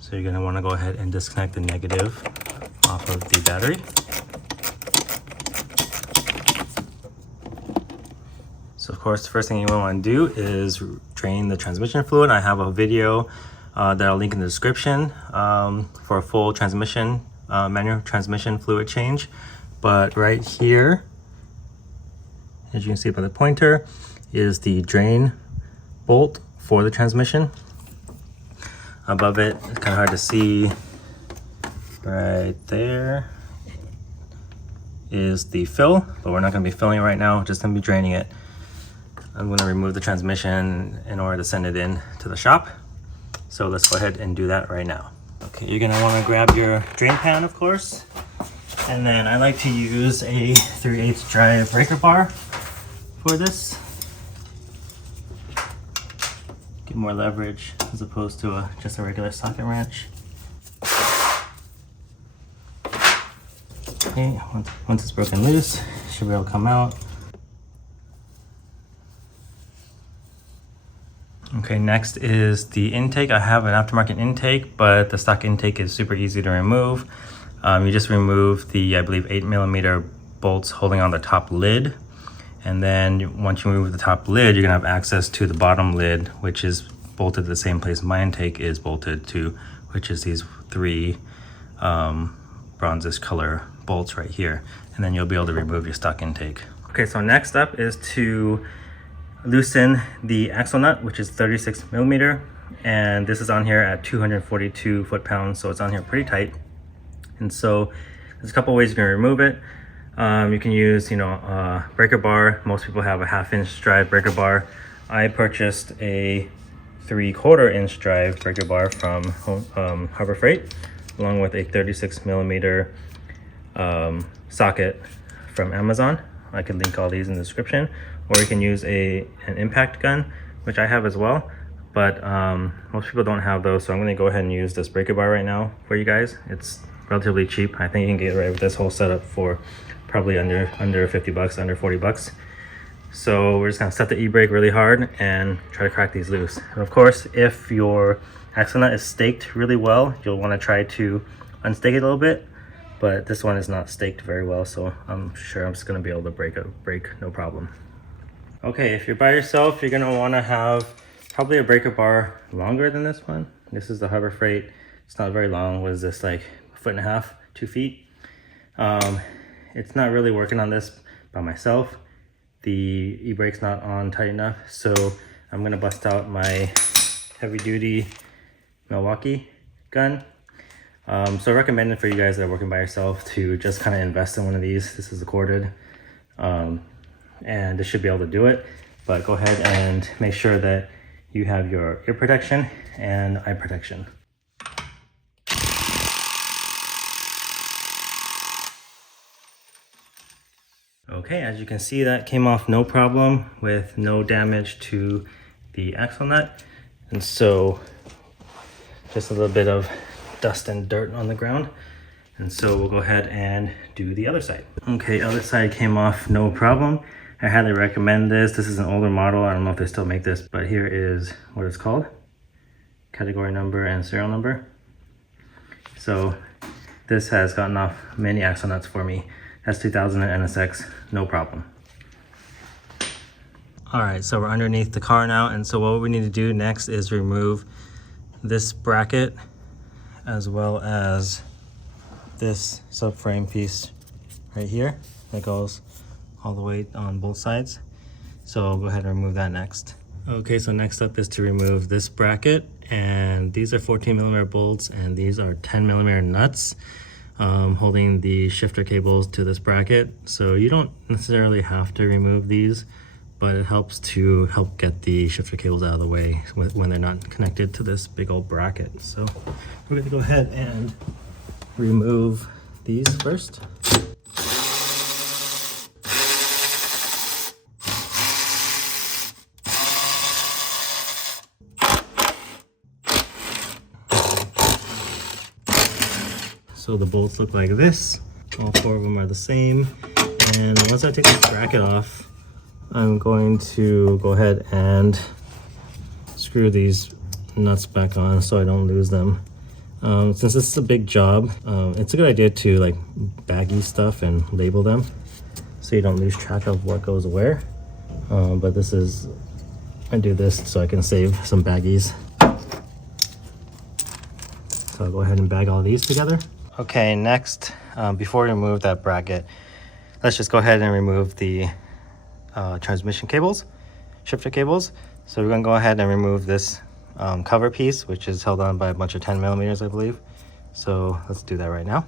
So you're going to want to go ahead and disconnect the negative off of the battery. So of course, the first thing you want to do is drain the transmission fluid. I have a video that I'll link in the description for a full transmission, manual transmission fluid change. But right here, as you can see by the pointer, is the drain bolt for the transmission. Above it, it's kind of hard to see. Right there is the fill, but we're not going to be filling it right now, just going to be draining it. I'm going to remove the transmission in order to send it in to the shop. So let's go ahead and do that right now. Okay, you're going to want to grab your drain pan, of course. And then I like to use a 3/8 drive breaker bar for this. Get more leverage as opposed to just a regular socket wrench. Okay, once it's broken loose, it should be able to come out. Okay, next is the intake. I have an aftermarket intake, but the stock intake is super easy to remove. You just remove the, I believe, 8mm bolts holding on the top lid. And then once you remove the top lid, you're gonna have access to the bottom lid, which is bolted to the same place my intake is bolted to, which is these 3 bronzish color bolts right here. And then you'll be able to remove your stock intake. Okay, so next up is to loosen the axle nut, which is 36mm. And this is on here at 242 foot-pounds, so it's on here pretty tight. And so there's a couple ways you can remove it. You can use, a breaker bar. Most people have a 1/2" drive breaker bar. I purchased a 3/4" drive breaker bar from Harbor Freight, along with a 36mm socket from Amazon. I can link all these in the description. Or you can use an impact gun, which I have as well. But most people don't have those, so I'm going to go ahead and use this breaker bar right now for you guys. It's relatively cheap. I think you can get away with this whole setup for probably under $50, under $40. So we're just gonna set the e-brake really hard and try to crack these loose. And of course, if your axle nut is staked really well, you'll want to try to unstake it a little bit. But this one is not staked very well, so I'm sure I'm just gonna be able to break no problem. Okay, if you're by yourself, you're gonna want to have probably a breaker bar longer than this one. This is the Harbor Freight. It's not very long. What is this, like 1.5 feet, 2 feet? It's not really working on this by myself. The e-brake's not on tight enough, so I'm gonna bust out my heavy duty Milwaukee gun. So I recommend it for you guys that are working by yourself to just kind of invest in one of these. This is a corded, and this should be able to do it. But go ahead and make sure that you have your ear protection and eye protection. Okay, as you can see, that came off no problem with no damage to the axle nut. And so just a little bit of dust and dirt on the ground. And so we'll go ahead and do the other side. Okay, other side came off no problem. I highly recommend this. This is an older model. I don't know if they still make this, but here is what it's called. Category number and serial number. So this has gotten off many axle nuts for me. That's 2000 NSX, no problem. All right, so we're underneath the car now, and so what we need to do next is remove this bracket as well as this subframe piece right here that goes all the way on both sides. So I'll go ahead and remove that next. Okay, so next up is to remove this bracket, and these are 14mm bolts and these are 10mm nuts. Holding the shifter cables to this bracket. So you don't necessarily have to remove these, but it helps to get the shifter cables out of the way when they're not connected to this big old bracket. So we're going to go ahead and remove these first. So the bolts look like this. All 4 of them are the same. And once I take this bracket off, I'm going to go ahead and screw these nuts back on so I don't lose them. Since this is a big job, it's a good idea to like baggy stuff and label them so you don't lose track of what goes where. But I do this so I can save some baggies. So I'll go ahead and bag all these together. Okay, next, before we remove that bracket, let's just go ahead and remove the transmission cables, shifter cables. So we're gonna go ahead and remove this cover piece, which is held on by a bunch of 10 millimeters, I believe. So let's do that right now.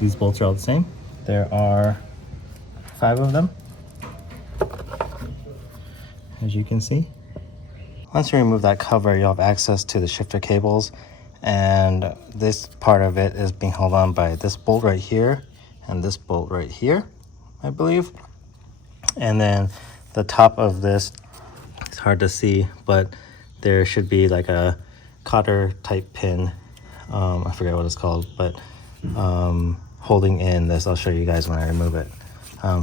These bolts are all the same. There are 5 of them, as you can see. Once you remove that cover, you'll have access to the shifter cables, and this part of it is being held on by this bolt right here and this bolt right here, I believe. And then the top of this, it's hard to see, but there should be like a cotter type pin, I forget what it's called, but holding in this. I'll show you guys when I remove it,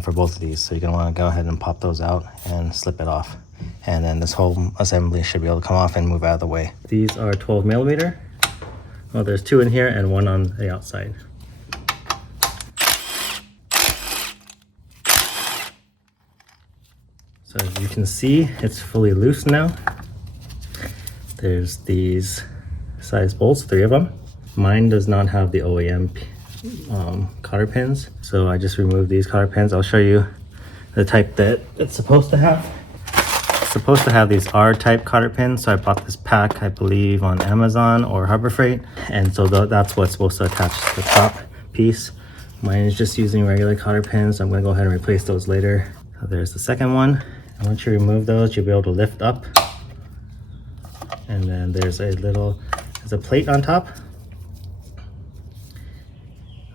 for both of these. So you're gonna wanna go ahead and pop those out and slip it off. And then this whole assembly should be able to come off and move out of the way. These are 12 millimeter. Well, there's 2 in here and 1 on the outside. So as you can see, it's fully loose now. There's these size bolts, 3 of them. Mine does not have the OEM cotter pins, so I just removed these cotter pins. I'll show you the type that it's supposed to have. It's supposed to have these R-type cotter pins, so I bought this pack, I believe, on Amazon or Harbor Freight, and so that's what's supposed to attach to the top piece. Mine is just using regular cotter pins, so I'm going to go ahead and replace those later. So there's the second one. And once you remove those, you'll be able to lift up, and then there's a plate on top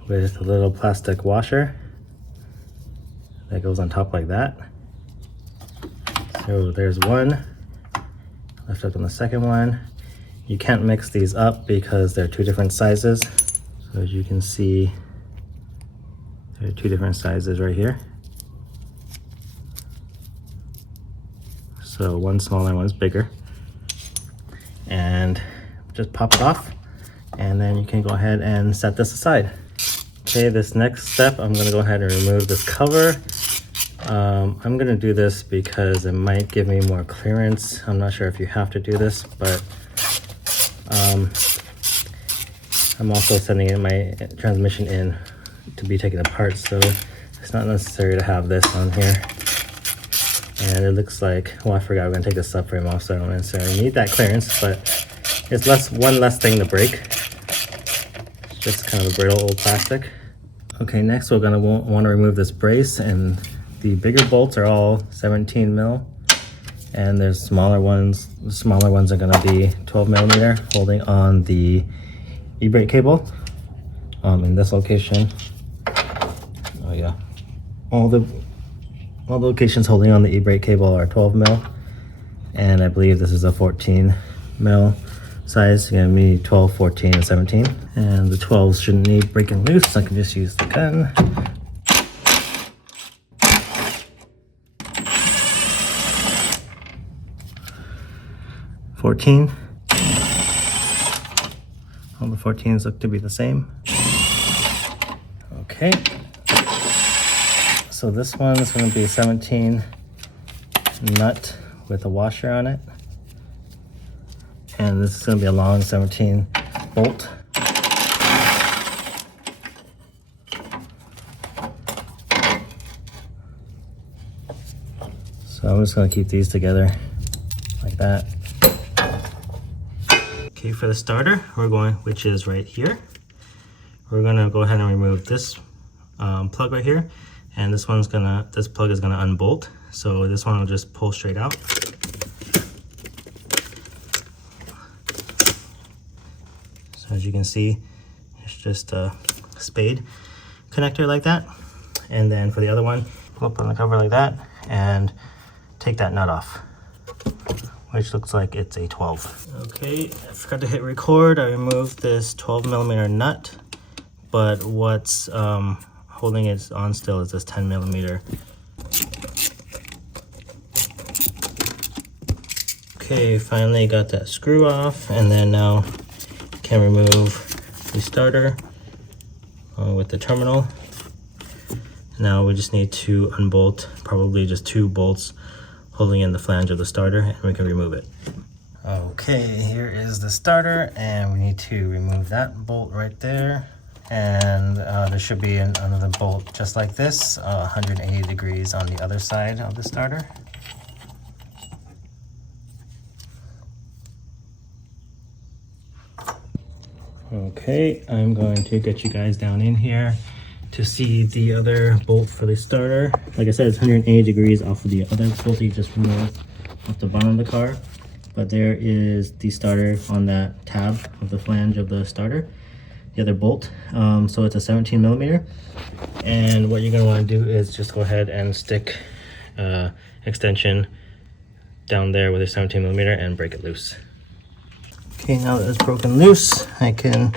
with a little plastic washer that goes on top like that. So there's one, lift up on the second one. You can't mix these up because they're 2 different sizes. So as you can see, there are 2 different sizes right here. So one's smaller, one's bigger. And just pop it off, and then you can go ahead and set this aside. Okay, this next step, I'm gonna go ahead and remove this cover. I'm gonna do this because it might give me more clearance. I'm not sure if you have to do this, but I'm also sending in my transmission in to be taken apart, so it's not necessary to have this on here. And it looks like, well, I forgot we're gonna take the subframe off, so I don't necessarily need that clearance, but it's one less thing to break. It's just kind of a brittle old plastic. Okay, next we're gonna want to remove this brace, and the bigger bolts are all 17 mil, and there's smaller ones. The smaller ones are gonna be 12 millimeter, holding on the e-brake cable in this location. Oh yeah, all the locations holding on the e-brake cable are 12 mil, and I believe this is a 14 mil size. It's gonna be 12, 14, and 17. And the 12s shouldn't need breaking loose, so I can just use the gun. All the 14s look to be the same. Okay. So this one is going to be a 17 nut with a washer on it. And this is going to be a long 17 bolt. So I'm just going to keep these together like that. Okay, for the starter, which is right here, we're going to go ahead and remove this plug right here. And this plug is gonna unbolt. So this one will just pull straight out. So as you can see, it's just a spade connector like that. And then for the other one, pull up on the cover like that and take that nut off, which looks like it's a 12. Okay, I forgot to hit record. I removed this 12 millimeter nut, but what's holding it on still is this 10mm. Okay, finally got that screw off, and then now can remove the starter with the terminal. Now we just need to unbolt probably just 2 bolts holding in the flange of the starter, and we can remove it. Okay, here is the starter, and we need to remove that bolt right there. And there should be another bolt just like this, 180 degrees on the other side of the starter. Okay, I'm going to get you guys down in here to see the other bolt for the starter. Like I said, it's 180 degrees off of the other bolt you just removed off the bottom of the car. But there is the starter on that tab of the flange of the starter, the other bolt. So it's a 17mm. And what you're going to want to do is just go ahead and stick extension down there with a 17mm and break it loose. Okay, now that it's broken loose, I can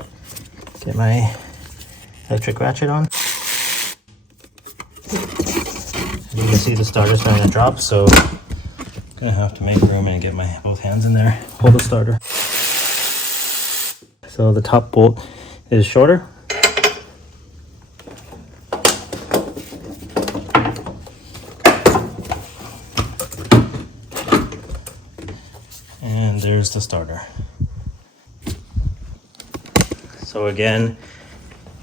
get my electric ratchet on. As you can see, the starter's starting to drop, so I'm gonna have to make room and get my both hands in there, pull the starter. So the top bolt is shorter. And there's the starter. So again,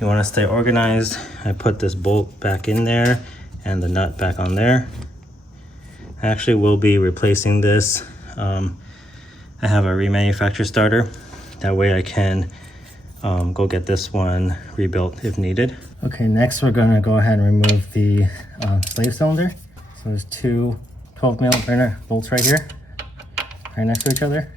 you want to stay organized. I put this bolt back in there and the nut back on there. I actually will be replacing this. I have a remanufactured starter. That way I can go get this one rebuilt if needed. Okay, next we're going to go ahead and remove the slave cylinder. So there's 2 12mm bolts right here, right next to each other.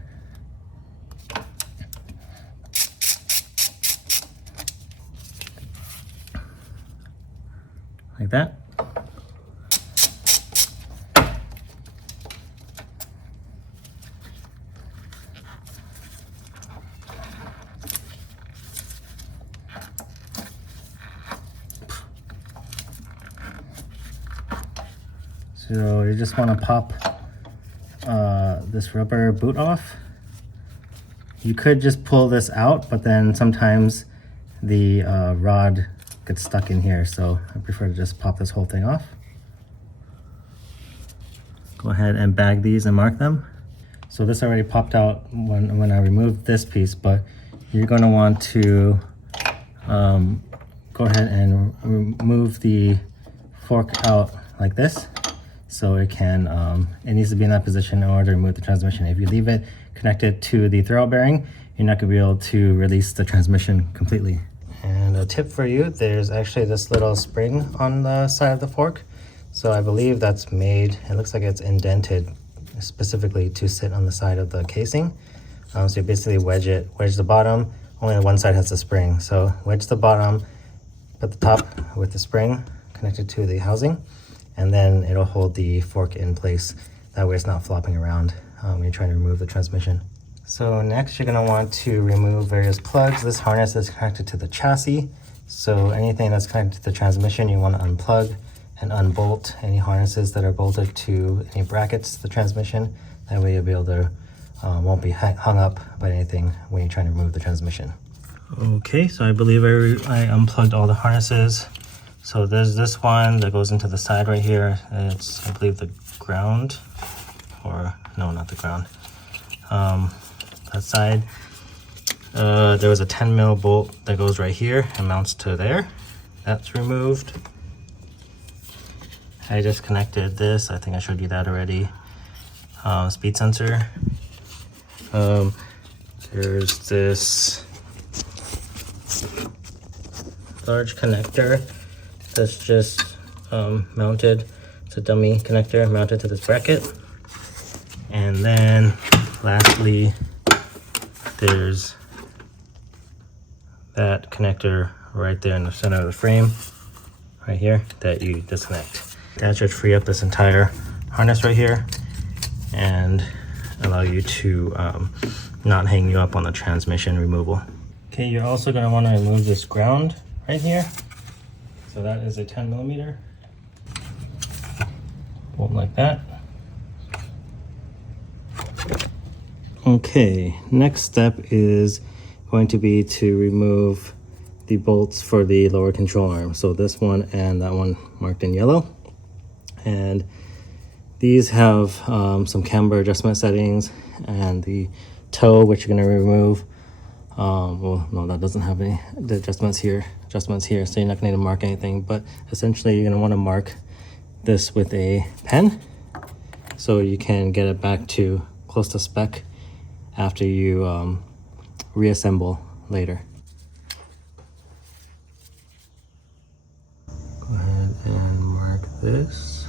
Like that. So you just want to pop this rubber boot off. You could just pull this out, but then sometimes the rod gets stuck in here, so I prefer to just pop this whole thing off. Go ahead and bag these and mark them. So this already popped out when I removed this piece, but you're going to want to go ahead and remove the fork out like this, so it can it needs to be in that position in order to remove the transmission. If you leave it connected to the throwout bearing, you're not going to be able to release the transmission completely. And a tip for you, there's actually this little spring on the side of the fork. So I believe that's made, it looks like it's indented specifically to sit on the side of the casing. So you basically wedge the bottom, only one side has the spring. So wedge the bottom, put the top with the spring connected to the housing, and then it'll hold the fork in place. That way it's not flopping around when you're trying to remove the transmission. So next you're going to want to remove various plugs. This harness is connected to the chassis. So anything that's connected to the transmission, you want to unplug and unbolt any harnesses that are bolted to any brackets to the transmission. That way you'll be able to, won't be hung up by anything when you're trying to remove the transmission. Okay, so I believe I unplugged all the harnesses. So there's this one that goes into the side right here. It's, I believe, the ground, or no, not the ground. That side. There was a 10mm bolt that goes right here and mounts to there. That's removed. I just connected this. I think I showed you that already. Speed sensor. There's this large connector that's just mounted. It's a dummy connector mounted to this bracket. And then lastly, there's that connector right there in the center of the frame, right here, that you disconnect. That should free up this entire harness right here and allow you to not hang you up on the transmission removal. Okay, you're also going to want to remove this ground right here. So that is a 10mm bolt like that. Okay, next step is going to be to remove the bolts for the lower control arm. So this one and that one marked in yellow. And these have some camber adjustment settings, and the toe, which you're going to remove. Well, no, that doesn't have any the adjustments here, so you're not going to need to mark anything. But essentially, you're going to want to mark this with a pen so you can get it back to close to spec after you reassemble later. Go ahead and mark this.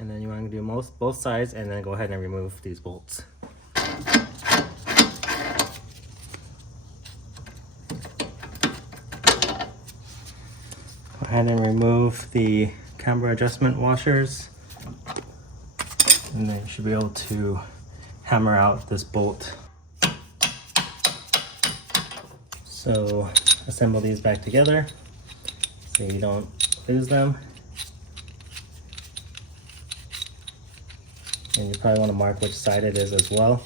And then you want to do both sides, and then go ahead and remove these bolts. Go ahead and remove the camber adjustment washers, and then you should be able to hammer out this bolt. So assemble these back together so you don't lose them. And you probably want to mark which side it is as well,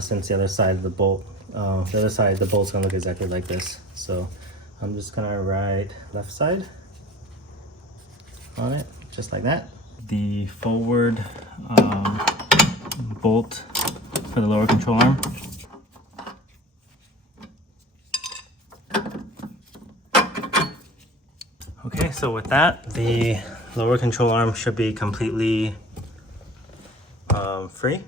since the other side of the bolt, the bolt's gonna look exactly like this. So I'm just gonna write left side on it, just like that. The forward bolt for the lower control arm. Okay, so with that, the lower control arm should be completely free.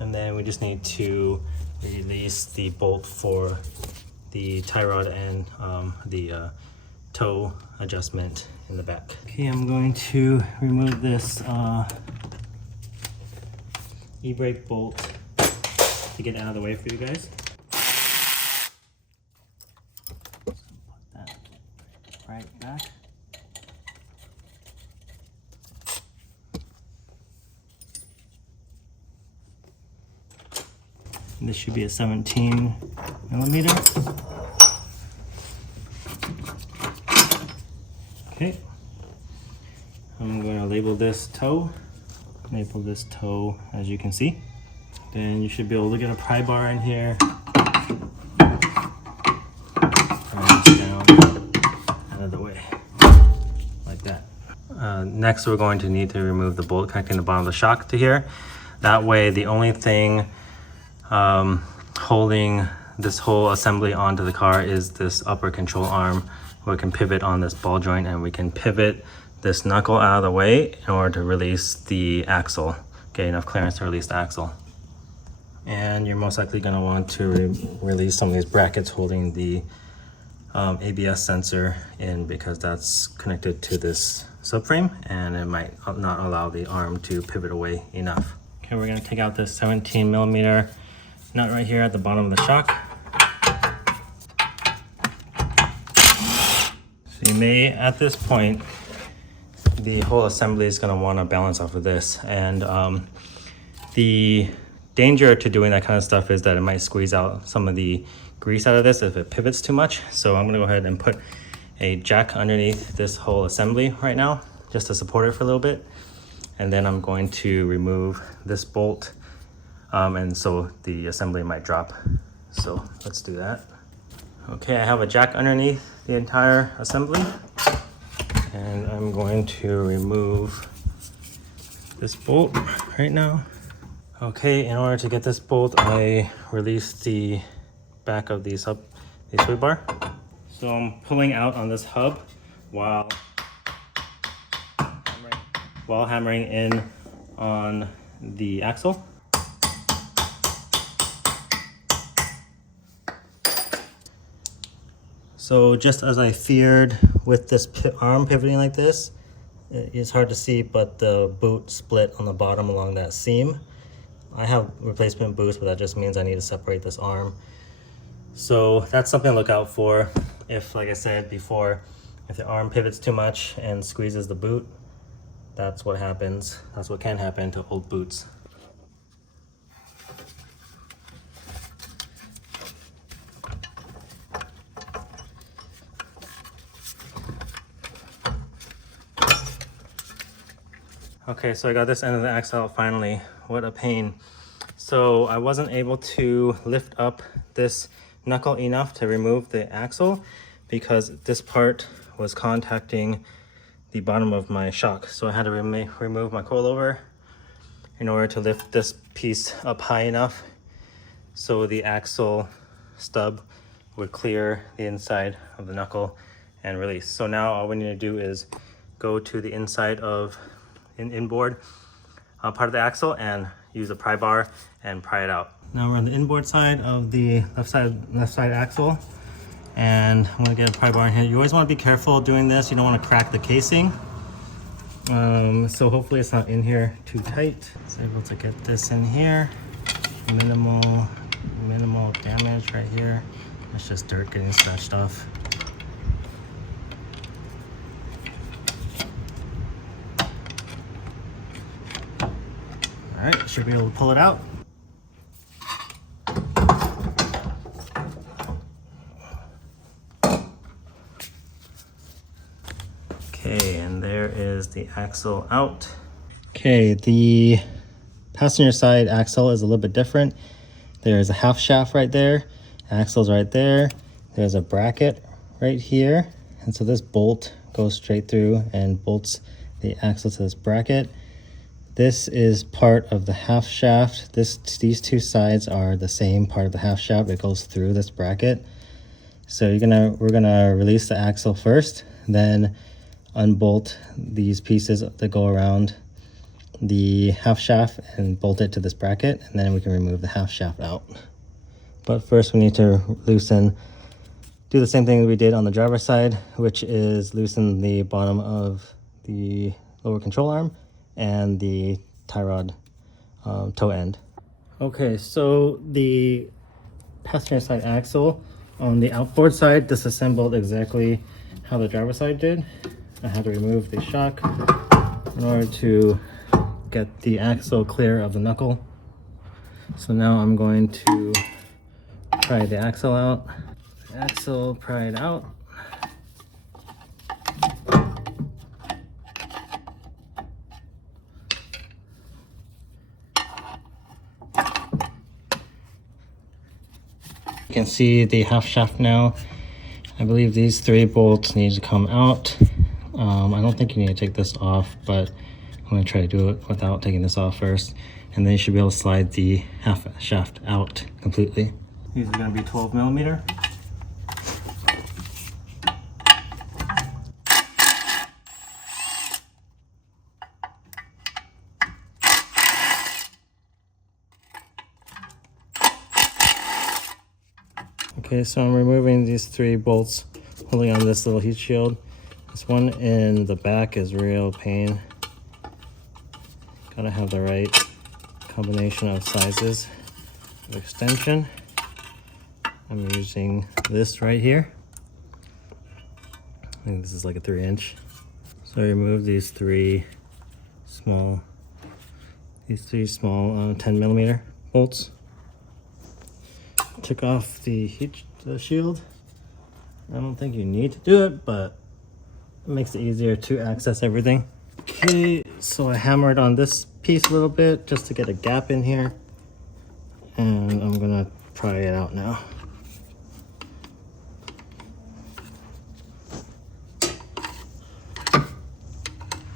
And then we just need to release the bolt for the tie rod and the toe adjustment in the back. Okay, I'm going to remove this e-brake bolt to get it out of the way for you guys. Put that right back. And this should be a 17mm. Okay, I'm going to label this toe as you can see. Then you should be able to get a pry bar in here. Pry this down out of the way, like that. Next, we're going to need to remove the bolt connecting the bottom of the shock to here. That way, the only thing holding this whole assembly onto the car is this upper control arm, where we can pivot on this ball joint, and we can pivot this knuckle out of the way in order to release the axle, get enough clearance to release the axle. And you're most likely going to want to release some of these brackets holding the ABS sensor in, because that's connected to this subframe and it might not allow the arm to pivot away enough. Okay, we're going to take out this 17mm nut right here at the bottom of the shock. So you may, at this point, the whole assembly is going to want to balance off of this, and the danger to doing that kind of stuff is that it might squeeze out some of the grease out of this if it pivots too much. So I'm going to go ahead and put a jack underneath this whole assembly right now, just to support it for a little bit, and then I'm going to remove this bolt, and so the assembly might drop. So let's do that. Okay, I have a jack underneath the entire assembly, and I'm going to remove this bolt right now. Okay, in order to get this bolt, I released the back of the sway bar. So I'm pulling out on this hub while hammering in on the axle. So just as I feared with this arm pivoting like this, it's hard to see, but the boot split on the bottom along that seam. I have replacement boots, but that just means I need to separate this arm. So that's something to look out for. If, like I said before, if the arm pivots too much and squeezes the boot, that's what happens. That's what can happen to old boots. Okay, so I got this end of the axle out finally. What a pain. So I wasn't able to lift up this knuckle enough to remove the axle because this part was contacting the bottom of my shock. So I had to remove my coilover in order to lift this piece up high enough so the axle stub would clear the inside of the knuckle and release. So now all we need to do is go to the inside of an inboard part of the axle and use a pry bar and pry it out. Now we're on the inboard side of the left side axle, and I'm gonna get a pry bar in here. You always want to be careful doing this. You don't want to crack the casing. So hopefully it's not in here too tight. So able to get this in here. Minimal damage right here. It's just dirt getting scratched off. All right, should be able to pull it out. Okay, and there is the axle out. Okay, the passenger side axle is a little bit different. There's a half shaft right there, axle's right there. There's a bracket right here. And so this bolt goes straight through and bolts the axle to this bracket. This is part of the half shaft. These two sides are the same part of the half shaft. It goes through this bracket. So we're gonna release the axle first, then unbolt these pieces that go around the half shaft and bolt it to this bracket, and then we can remove the half shaft out. But first we need to do the same thing that we did on the driver's side, which is loosen the bottom of the lower control arm and the tie rod toe end. Okay, so the passenger side axle on the outboard side disassembled exactly how the driver's side did. I had to remove the shock in order to get the axle clear of the knuckle. So now I'm going to pry the axle out. Axle pried out. You can see the half shaft now. I believe these 3 bolts need to come out. I don't think you need to take this off, but I'm going to try to do it without taking this off first. And then you should be able to slide the half shaft out completely. These are going to be 12mm. Okay, so I'm removing these 3 bolts holding on this little heat shield. This one in the back is real pain. Gotta have the right combination of sizes of extension. I'm using this right here. I think this is like a 3-inch. So I removed these 3 small 10mm bolts. Took off the shield. I don't think you need to do it, but it makes it easier to access everything. Okay, so I hammered on this piece a little bit just to get a gap in here, and I'm gonna pry it out now.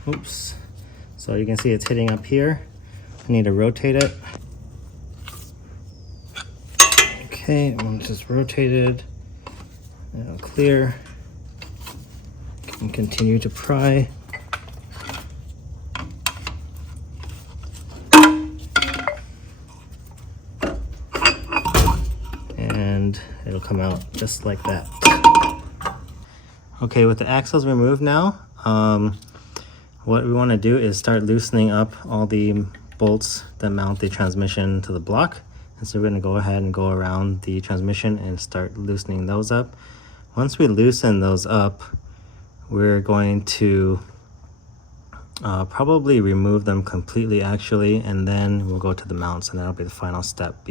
Oops. So you can see it's hitting up here. I need to rotate it. Okay, once it's rotated, it'll clear. Can continue to pry. And it'll come out just like that. Okay, with the axles removed now, what we want to do is start loosening up all the bolts that mount the transmission to the block. And so we're going to go ahead and go around the transmission and start loosening those up. Once we loosen those up, we're going to probably remove them completely actually, and then we'll go to the mounts, and that'll be the final step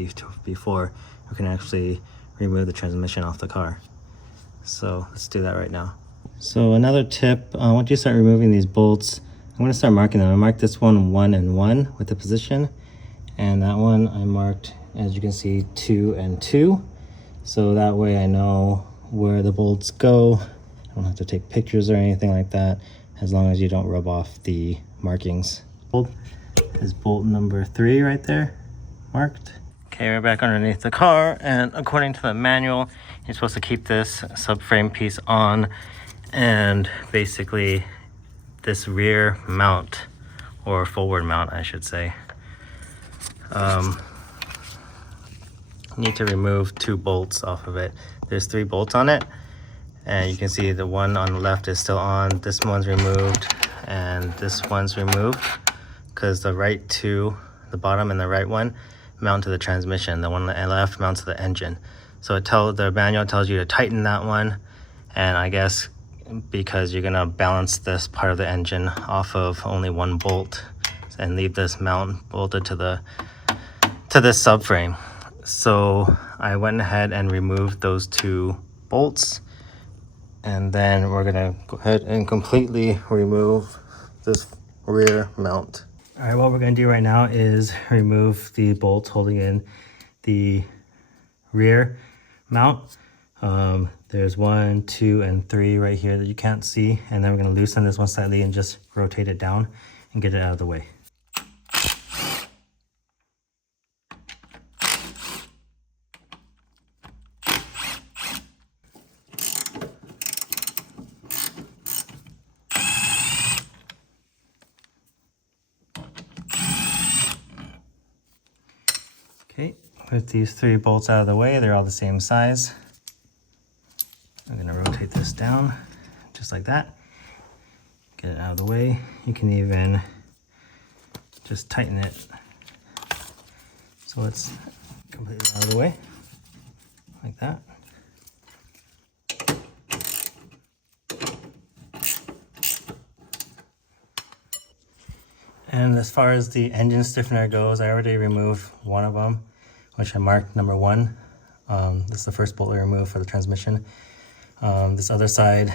before we can actually remove the transmission off the car. So let's do that right now. So another tip, once you start removing these bolts, I'm going to start marking them. I marked this one 1 and 1 with the position, and that one I marked, as you can see, 2 and 2. So that way I know where the bolts go. I don't have to take pictures or anything like that, as long as you don't rub off the markings. Bolt is bolt number 3 right there, marked. Okay, we're back underneath the car, and according to the manual, you're supposed to keep this subframe piece on, and basically this rear mount, or forward mount I should say, need to remove 2 bolts off of it. There's 3 bolts on it, and you can see the one on the left is still on, this one's removed, and this one's removed, because the right 2, the bottom and the right one, mount to the transmission. The one on the left mounts to the engine. So the manual tells you to tighten that one, and I guess because you're gonna balance this part of the engine off of only 1 bolt and leave this mount bolted to this subframe. So I went ahead and removed those 2 bolts, and then we're gonna go ahead and completely remove this rear mount. All right, what we're gonna do right now is remove the bolts holding in the rear mount. There's 1, 2, and 3 right here that you can't see, and then we're going to loosen this one slightly and just rotate it down and get it out of the way. Okay, with these 3 bolts out of the way, they're all the same size. I'm going to rotate this down just like that. Get it out of the way. You can even just tighten it so it's completely out of the way, like that. And as far as the engine stiffener goes, I already removed one of them, which I marked number 1. This is the first bolt I removed for the transmission. This other side,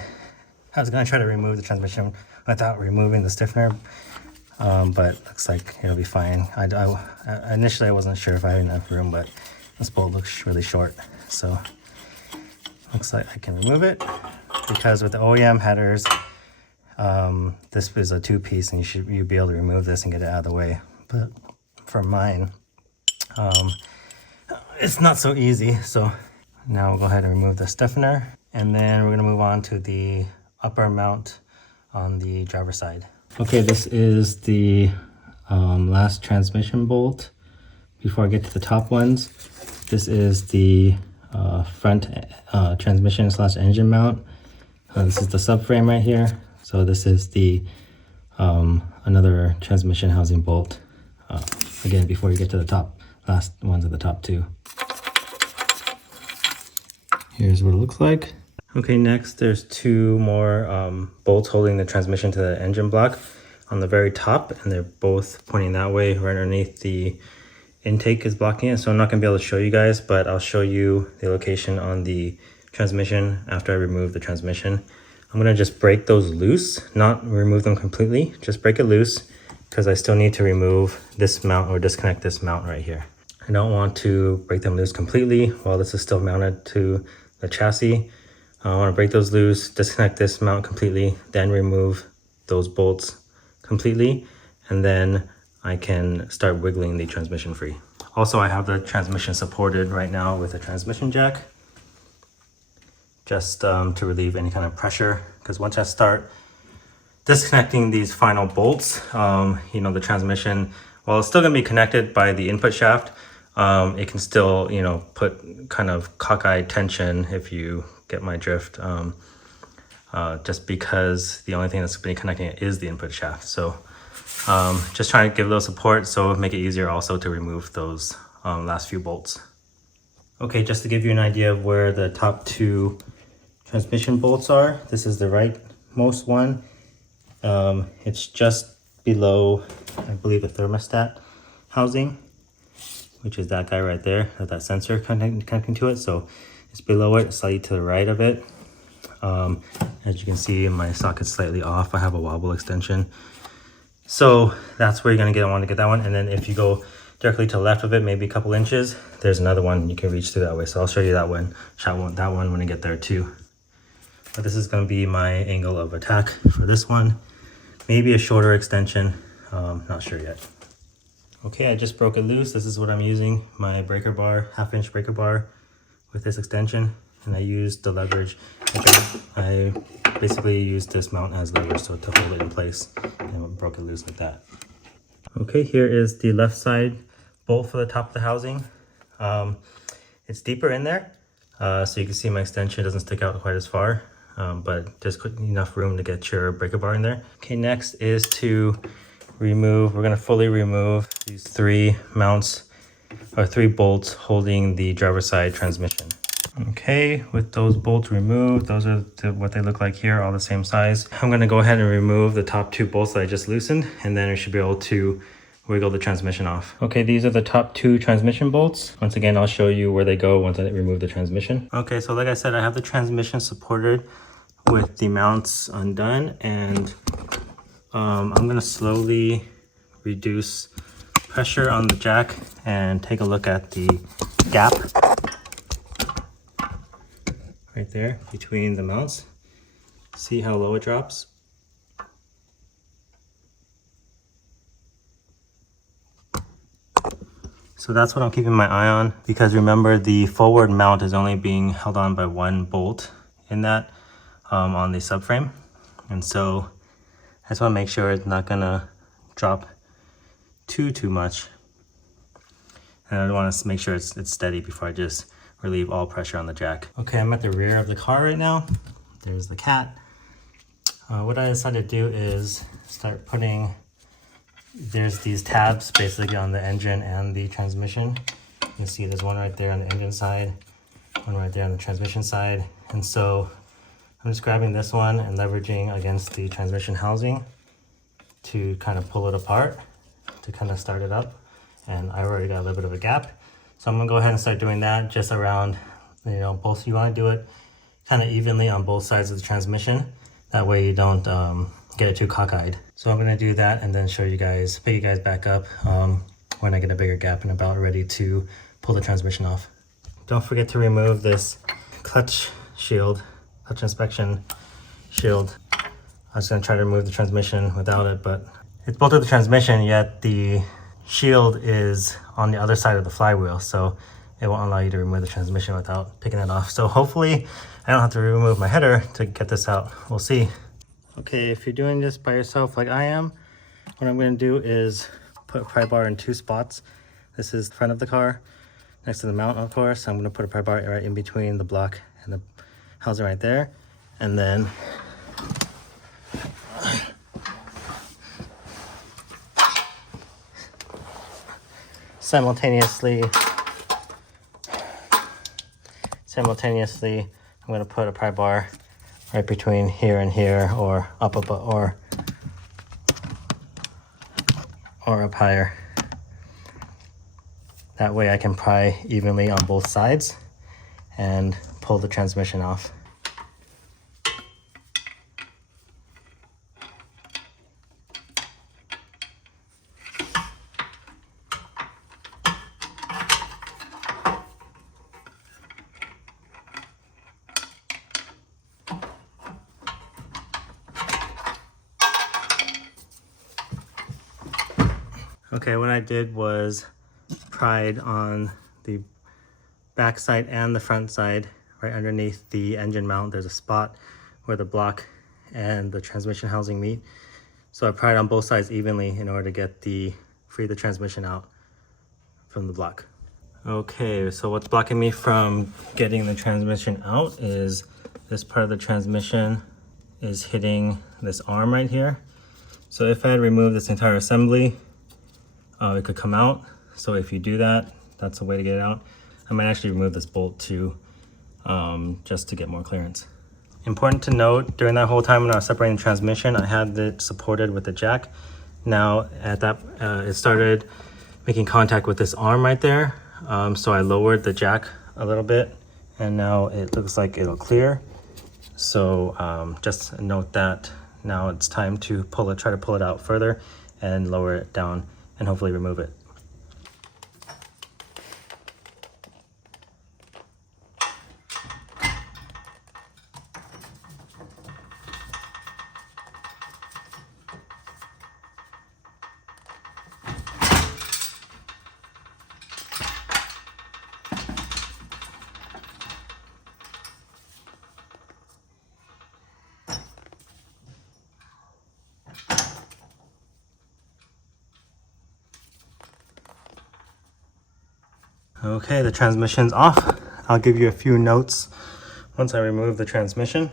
I was going to try to remove the transmission without removing the stiffener, but looks like it'll be fine. Initially I wasn't sure if I had enough room, but this bolt looks really short, so looks like I can remove it, because with the OEM headers, this is a 2-piece, and you'd be able to remove this and get it out of the way. But for mine, it's not so easy. So now we'll go ahead and remove the stiffener, and then we're going to move on to the upper mount on the driver's side. Okay, this is the last transmission bolt before I get to the top ones. This is the front transmission / engine mount. This is the subframe right here. So this is the another transmission housing bolt. Again, before you get to the top, last ones at the top 2. Here's what it looks like. Okay, next there's 2 more bolts holding the transmission to the engine block on the very top, and they're both pointing that way. Right underneath the intake is blocking it, so I'm not going to be able to show you guys, but I'll show you the location on the transmission after I remove the transmission. I'm going to just break those loose, not remove them completely, just break it loose, because I still need to remove this mount or disconnect this mount right here. I don't want to break them loose completely while this is still mounted to the chassis. I want to break those loose, disconnect this mount completely, then remove those bolts completely, and then I can start wiggling the transmission free. Also, I have the transmission supported right now with a transmission jack, just to relieve any kind of pressure, because once I start disconnecting these final bolts, you know, the transmission, while it's still going to be connected by the input shaft, it can still, you know, put kind of cockeyed tension, if you get my drift, just because the only thing that's been connecting it is the input shaft. So just trying to give a little support, so make it easier also to remove those last few bolts. Okay, just to give you an idea of where the top 2 transmission bolts are, this is the rightmost one. It's just below, I believe, the thermostat housing, which is that guy right there, that sensor connecting to it. So it's below it, slightly to the right of it. As you can see, my socket's slightly off. I have a wobble extension. So that's where you're gonna want to get that one. And then if you go directly to the left of it, maybe a couple inches, there's another one you can reach through that way. So I'll show you that one, that one when I get there too. But this is gonna be my angle of attack for this one. Maybe a shorter extension, not sure yet. Okay, I just broke it loose. This is what I'm using, my breaker bar, 1/2 inch breaker bar with this extension. And I used the leverage. I basically used this mount as leverage so to hold it in place, and broke it loose like that. Okay, here is the left side bolt for the top of the housing. It's deeper in there, so you can see my extension doesn't stick out quite as far, but there's enough room to get your breaker bar in there. Okay, next is to remove, we're gonna fully remove these 3 mounts, or 3 bolts holding the driver's side transmission. Okay, with those bolts removed, those are what they look like here, all the same size. I'm gonna go ahead and remove the top 2 bolts that I just loosened, and then I should be able to wiggle the transmission off. Okay, these are the top 2 transmission bolts. Once again, I'll show you where they go once I remove the transmission. Okay, so like I said, I have the transmission supported with the mounts undone, and I'm gonna slowly reduce pressure on the jack and take a look at the gap right there between the mounts. See how low it drops? So that's what I'm keeping my eye on, because remember the forward mount is only being held on by 1 bolt in that on the subframe. And so I just want to make sure it's not gonna drop too much. And I want to make sure it's steady before I just relieve all pressure on the jack. Okay, I'm at the rear of the car right now. There's the cat. What I decided to do is start putting, there's these tabs basically on the engine and the transmission. You can see there's one right there on the engine side, one right there on the transmission side. And so I'm just grabbing this one and leveraging against the transmission housing to kind of pull it apart, to kind of start it up. And I already got a little bit of a gap. So I'm gonna go ahead and start doing that just around, both. You wanna do it kind of evenly on both sides of the transmission. That way you don't get it too cockeyed. So I'm gonna do that and then show you guys, pick you guys back up when I get a bigger gap and about ready to pull the transmission off. Don't forget to remove this clutch shield, clutch inspection shield. I was gonna try to remove the transmission without it, but it's bolted to the transmission, yet the shield is on the other side of the flywheel, so it won't allow you to remove the transmission without picking it off. So hopefully I don't have to remove my header to get this out. We'll see. Okay, if you're doing this by yourself like I am, what I'm going to do is put a pry bar in 2 spots. This is the front of the car, next to the mount, of course. I'm going to put a pry bar right in between the block and the housing right there, and then simultaneously I'm going to put a pry bar right between here and here, or up or up higher. That way I can pry evenly on both sides and pull the transmission off. Okay, what I did was pried on the back side and the front side, right underneath the engine mount. There's a spot where the block and the transmission housing meet. So I pried on both sides evenly in order to get free the transmission out from the block. Okay, so what's blocking me from getting the transmission out is this part of the transmission is hitting this arm right here. So if I had removed this entire assembly, it could come out. So if you do that, that's the way to get it out. I might actually remove this bolt too, just to get more clearance. Important to note, during that whole time when I was separating the transmission, I had it supported with the jack. Now at that, it started making contact with this arm right there. So I lowered the jack a little bit, and now it looks like it'll clear. So just note that now it's time to try to pull it out further. and lower it down and hopefully remove it. Okay, the transmission's off. I'll give you a few notes once I remove the transmission.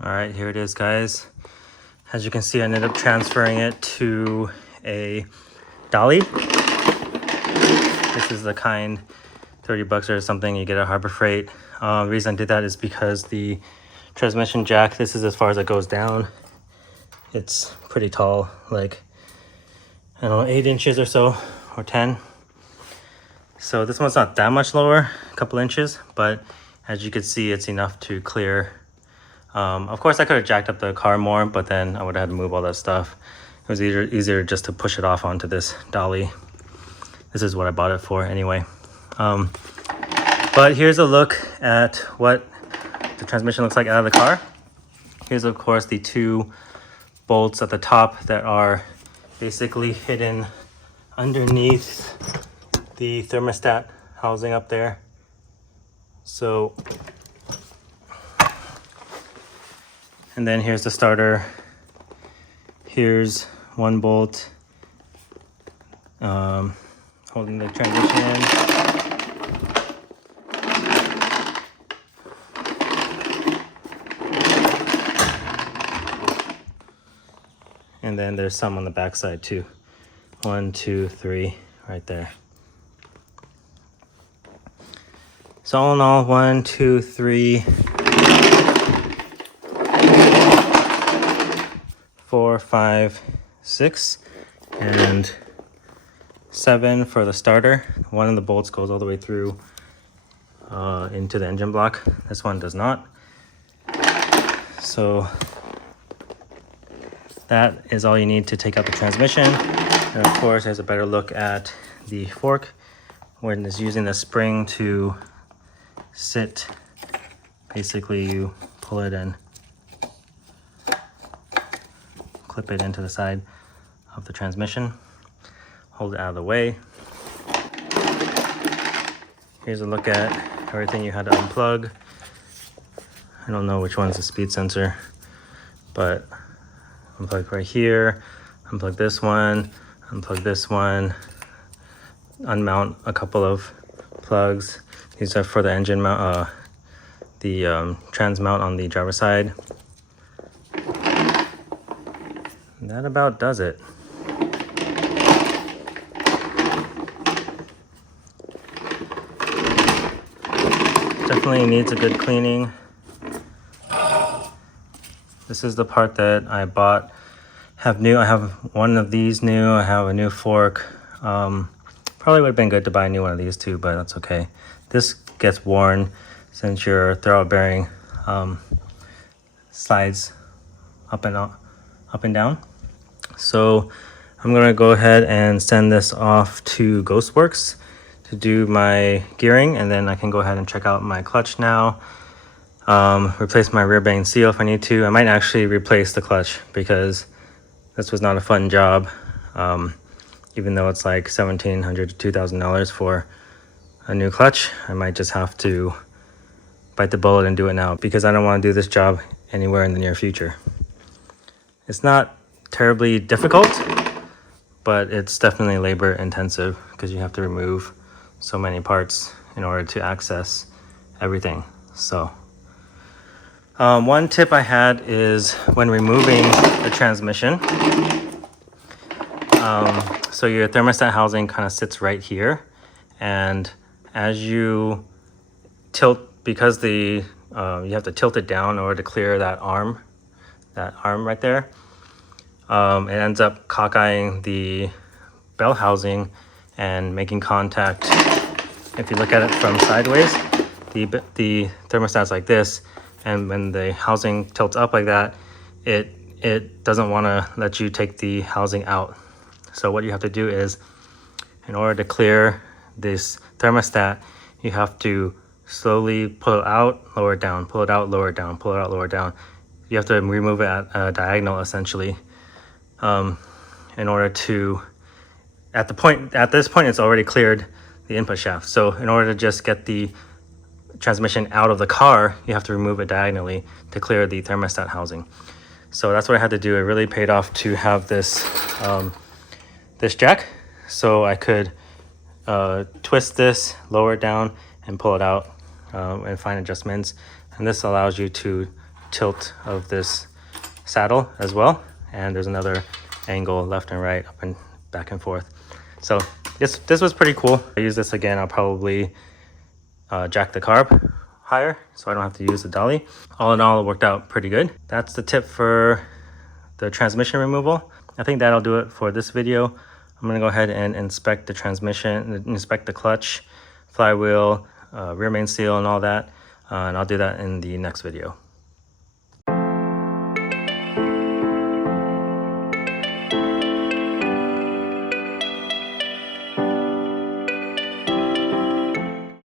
All right, here it is, guys. As you can see, I ended up transferring it to a dolly. This is the kind, 30 bucks or something, you get at Harbor Freight. The reason I did that is because the transmission jack, this is as far as it goes down. It's pretty tall, like, I don't know, 8 inches or so, or 10. So this one's not that much lower, a couple inches, but as you can see, it's enough to clear. Of course, I could have jacked up the car more, but then I would have had to move all that stuff. It was easier just to push it off onto this dolly. This is what I bought it for anyway. But here's a look at what the transmission looks like out of the car. Here's, of course, the 2 bolts at the top that are basically hidden underneath the thermostat housing up there. So, and then here's the starter. Here's 1 bolt holding the transmission in. And then there's some on the back side too. 1, 2, 3 right there. So all in all, 1, 2, 3, 4, 5, 6, and 7 for the starter. One of the bolts goes all the way through into the engine block. This one does not. So that is all you need to take out the transmission. And of course, there's a better look at the fork when it's using the spring to sit. Basically, you pull it and clip it into the side of the transmission. Hold it out of the way. Here's a look at everything you had to unplug. I don't know which one's the speed sensor, but unplug right here, unplug this one, unmount a couple of plugs. These are for the engine mount, trans mount on the driver's side. And that about does it. Definitely needs a good cleaning. This is the part that I bought. I have one of these new. I have a new fork. Probably would have been good to buy a new one of these too, but that's okay. This gets worn since your throwout bearing slides up and down. So I'm gonna go ahead and send this off to Ghostworks to do my gearing, and then I can go ahead and check out my clutch now. Replace my rear bearing seal if I need to. I might actually replace the clutch because this was not a fun job. Even though it's like $1,700 to $2,000 for a new clutch, I might just have to bite the bullet and do it now because I don't want to do this job anywhere in the near future. It's not terribly difficult, but it's definitely labor intensive because you have to remove so many parts in order to access everything. So One tip I had is when removing the transmission. So your thermostat housing kind of sits right here, and as you tilt, because you have to tilt it down in order to clear that arm right there, it ends up cockeying the bell housing and making contact. If you look at it from sideways, the thermostat's like this, and when the housing tilts up like that, it doesn't want to let you take the housing out. So what you have to do is, in order to clear this thermostat, you have to slowly pull it out, lower it down, pull it out, lower it down, pull it out, lower it down. You have to remove it at a diagonal, essentially, in order to, at this point, it's already cleared the input shaft. So in order to just get the transmission out of the car, you have to remove it diagonally to clear the thermostat housing. So that's what I had to do. It really paid off to have this this jack, so I could twist this, lower it down, and pull it out, and find adjustments. And this allows you to tilt of this saddle as well. And there's another angle left and right, up and back and forth. So this was pretty cool. I use this again. I'll probably jack the carb higher so I don't have to use the dolly. All in all, it worked out pretty good. That's the tip for the transmission removal. I think that'll do it for this video. I'm gonna go ahead and inspect the transmission, inspect the clutch, flywheel, rear main seal, and all that. And I'll do that in the next video.